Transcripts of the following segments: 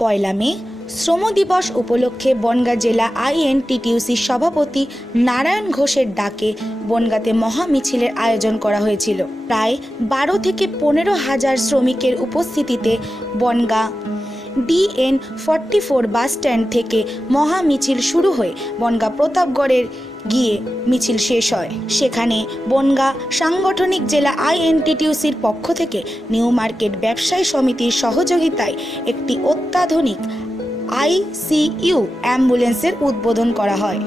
পয়লা মে শ্রম দিবস উপলক্ষে বনগাঁ জেলা আইএনটিটিউসির সভাপতি নারায়ণ ঘোষের ডাকে বনগাঁতে মহা মিছিলের আয়োজন করা হয়েছিল। প্রায় 12 থেকে 15,000 শ্রমিকের উপস্থিতিতে বনগাঁ DN 44 বাস স্ট্যান্ড থেকে মহা মিছিল শুরু হয়ে বনগাঁ প্রতাপগড়ের গিয়ে মিছিল শেষ হয়। সেখানে বনগাঁ সাংগঠনিক জেলা আইএনটিটিউসির পক্ষ থেকে নিউ মার্কেট ব্যবসায়ী সমিতির সহযোগিতায় একটি অত্যাধুনিক ICU অ্যাম্বুলেন্সের উদ্বোধন করা হয়।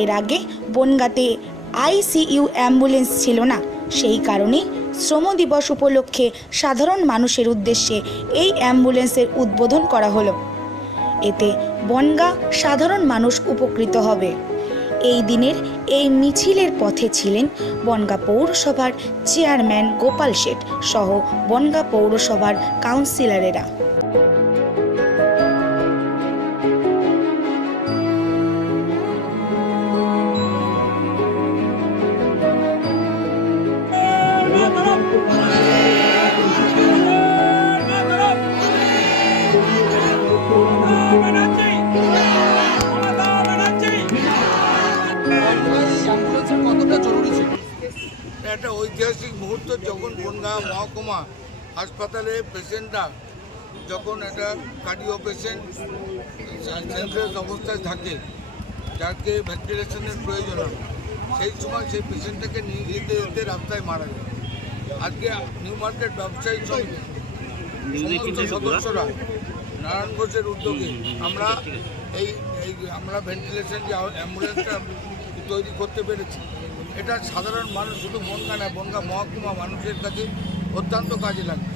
এর আগে বনগাঁতে ICU অ্যাম্বুলেন্স ছিল না, সেই কারণে শ্রম দিবস উপলক্ষে সাধারণ মানুষের উদ্দেশ্যে এই অ্যাম্বুলেন্সের উদ্বোধন করা হলো। এতে বনগাঁ সাধারণ মানুষ উপকৃত হবে। এই দিনের এই মিছিলের পথে ছিলেন বনগাঁ পৌরসভার চেয়ারম্যান গোপাল শেঠ সহ বনগাঁ পৌরসভার কাউন্সিলরেরা। একটা ঐতিহাসিক মুহূর্ত যখন বনগাঁ মহকুমা হাসপাতালে পেশেন্টরা যখন একটা কার্ডিও পেশেন্ট সেন্সলেস অবস্থায় থাকে, যাকে ভেন্টিলেশনের প্রয়োজন হয়, সেই সময় সেই পেশেন্টটাকে নিয়ে যেতে যেতে রাস্তায় মারা যায়। আজকে নিউ মার্কেট ব্যবসায়ী সমিতি সমস্ত সদস্যরা নারায়ণ ঘোষের উদ্যোগে আমরা আমরা ভেন্টিলেশন যে অ্যাম্বুলেন্সটা তৈরি করতে পেরেছি। এটা সাধারণ মানুষ, শুধু বনগাঁ না, বনগাঁ মহকুমা মানুষের কাছে অত্যন্ত কাজে লাগে।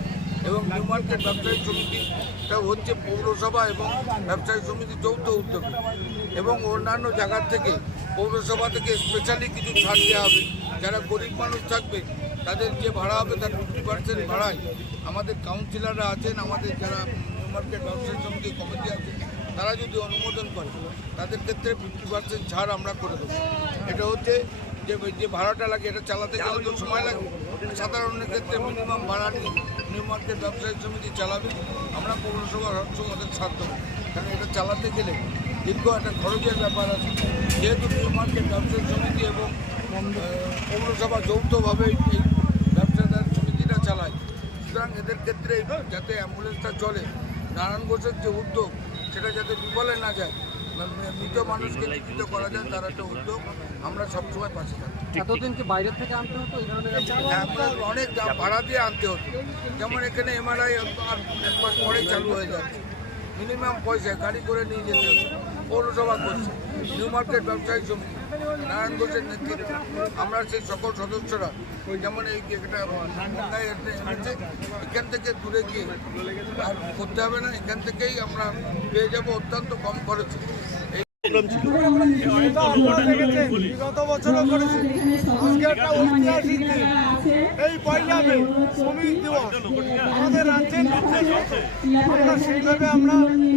এবং নিউ মার্কেট ব্যবসায়ী সমিতিটা হচ্ছে পৌরসভা এবং ব্যবসায়ী সমিতি যৌথ উদ্যোগে, এবং অন্যান্য জায়গার থেকে পৌরসভা থেকে স্পেশালি কিছু ছাড় দেওয়া হবে। যারা গরিব মানুষ থাকবে তাদের যে ভাড়া হবে তার 50% ভাড়ায় আমাদের কাউন্সিলররা আছেন, আমাদের যারা নিউ মার্কেট ব্যবসায়ী সমিতি কমিটি আছে, তারা যদি অনুমোদন করে তাদের ক্ষেত্রে 50% ছাড় আমরা করে দেবো। এটা হচ্ছে যে ভাড়াটা লাগে, এটা চালাতে গেলে তো সময় লাগে। সাধারণের ক্ষেত্রে মিনিমাম ভাড়া নিয়ে নিউ মার্কেট ব্যবসায়ী সমিতি চালাবে, আমরা পৌরসভার আমাদের ছাড় দেবো। কারণ এটা চালাতে গেলে দীর্ঘ একটা খরচের ব্যাপার আছে। যেহেতু নিউ মার্কেট ব্যবসায়ী সমিতি এবং পৌরসভা যৌথভাবে এই ব্যবসাদার সমিতিটা চালায়, সুতরাং এদের ক্ষেত্রে যাতে অ্যাম্বুলেন্সটা চলে, নারায়ণ ঘোষের যে উদ্যোগ সেটা যাতে বিফলে না যায়, মৃত মানুষকে চিকিৎসা করা যায়, তার একটা উদ্যোগ আমরা সবসময় পাশে থাকি। এতদিনকে বাইরের থেকে আনতে হতো, অনেক ভাড়া দিয়ে আনতে হতো। যেমন এখানে MRI আর 1 মাস পরে চালু হয়ে যাচ্ছে, মিনিমাম পয়সা গাড়ি করে নিয়ে যেতে হতো। পৌরসভা করছে, নিউ মার্কেট ব্যবসায়ী সমিতি নারায়ণ ঘোষের নেতৃত্বে আমরা সেই সকল সদস্যরা, যেমন এই একটা এনেছে, এখান থেকে দূরে গিয়ে আর করতে হবে না, এখান থেকেই আমরা পেয়ে যাবো অত্যন্ত কম খরচে। বিগত বছরও করেছি। আজকে একটা ঐতিহাসিক দিন, এই পয়লা মে শ্রমিক দিবস আমাদের রাজ্যের আমরা সেইভাবে আমরা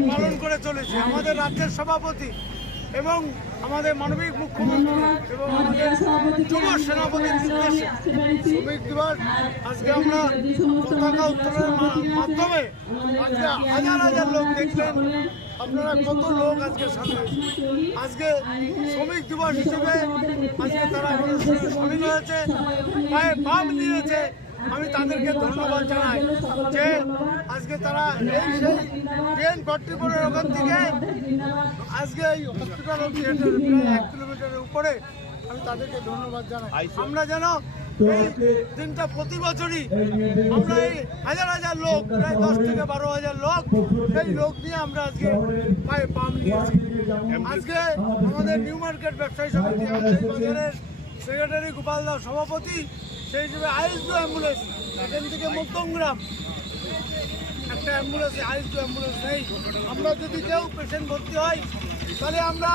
পালন করে চলেছি। আমাদের রাজ্যের সভাপতি এবং আমাদের মানবিক মুখ্যমন্ত্রী এবং আমাদের যুব সেনাপতির নির্দেশে শ্রমিক দিবস আজকে আমরা পতাকা উত্তোলনের মাধ্যমে আজকে হাজার হাজার লোক দেখলেন। আপনারা কত লোক আজকে সামনে, আজকে শ্রমিক দিবস হিসেবে আজকে তারা আমাদের সঙ্গে সামিল হয়েছে, পায়ে পাম দিয়েছে। আমি তাদেরকে ধন্যবাদ জানাই যে আজকে তারা এই সেই DN 44 ওখান থেকে আজকে এই হসপিটাল অব্দি হেঁটে প্রায় 1 কিলোমিটারের উপরে, আমি তাদেরকে ধন্যবাদ জানাই। আমরা যেন এই দিনটা প্রতি বছরই আমরা এই হাজার হাজার লোক, প্রায় 10 থেকে 12,000 লোক, সেই লোক নিয়ে আমরা আজকে পায়ে পাম নিয়েছি। আজকে আমাদের নিউ মার্কেট ব্যবসায়ী সমিতি বাজারের সেক্রেটারি গোপাল দাস সভাপতি, সেই হিসেবে ICU অ্যাম্বুলেন্স এখান থেকে মুক্তগ্রাম একটা অ্যাম্বুলেন্স, ICU অ্যাম্বুলেন্স নেই। আমরা যদি কেউ পেশেন্ট ভর্তি হয় তাহলে আমরা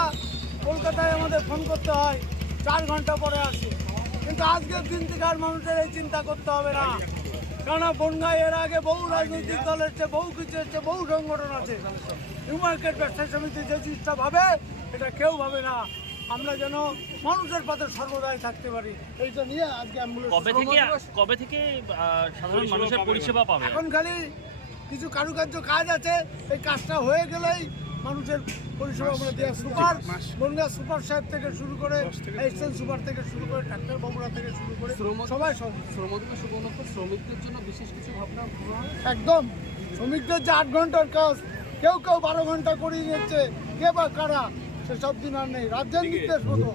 কলকাতায় আমাদের ফোন করতে হয়, 4 ঘন্টা পরে আসে। কিন্তু আজকের দিন থেকে আর মানুষের এই চিন্তা করতে হবে না, কেননা বনগাঁয় এর আগে বহু রাজনৈতিক দল এসছে, বহু কিছু এসছে, বহু সংগঠন আছে। নিউ মার্কেট ব্যবসায়ী সমিতি যে জিনিসটা ভাবে এটা কেউ ভাবে না। আমরা যেন মানুষের পথে সর্বদাই থাকতে পারি, এইটা নিয়ে আজকে অ্যাম্বুলেন্স। কবে থেকে সাধারণ মানুষের পরিষেবা পাবে? এখন খালি কিছু কারুকার্য কাজ আছে, এই কাজটা হয়ে গেলেই মানুষের পরিষেবা আমরা দেওয়া সুপার বনগা সুপার সাহেব থেকে শুরু করে এক্সচেঞ্জ সুপার থেকে শুরু করে ডাক্তার বাবুরা থেকে শুরু করে সবাই শ্রম দিবস উপলক্ষে শ্রমিকদের জন্য বিশেষ কিছু ভাবনা একদম শ্রমিকদের যে 8 ঘন্টার কাজ কেউ 12 ঘন্টা করিয়ে নিচ্ছে, কে বা কারা সেসব দিন আর নেই। রাজ্যের নির্দেশ মতো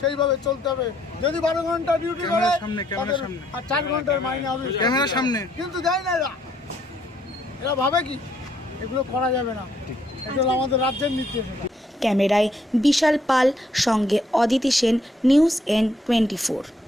সেইভাবে চলতে হবে। যদি 12 ঘন্টা ডিউটি করে তাদের আর 4 ঘন্টার মাইনে হবে ক্যামেরার সামনে, কিন্তু দেয় না এরা ভাবে কি এগুলো করা যাবে না, এগুলো আমাদের রাজ্যের নির্দেশ। ক্যামেরায় বিশাল পাল, সঙ্গে অদিতি সেন, নিউজ N24।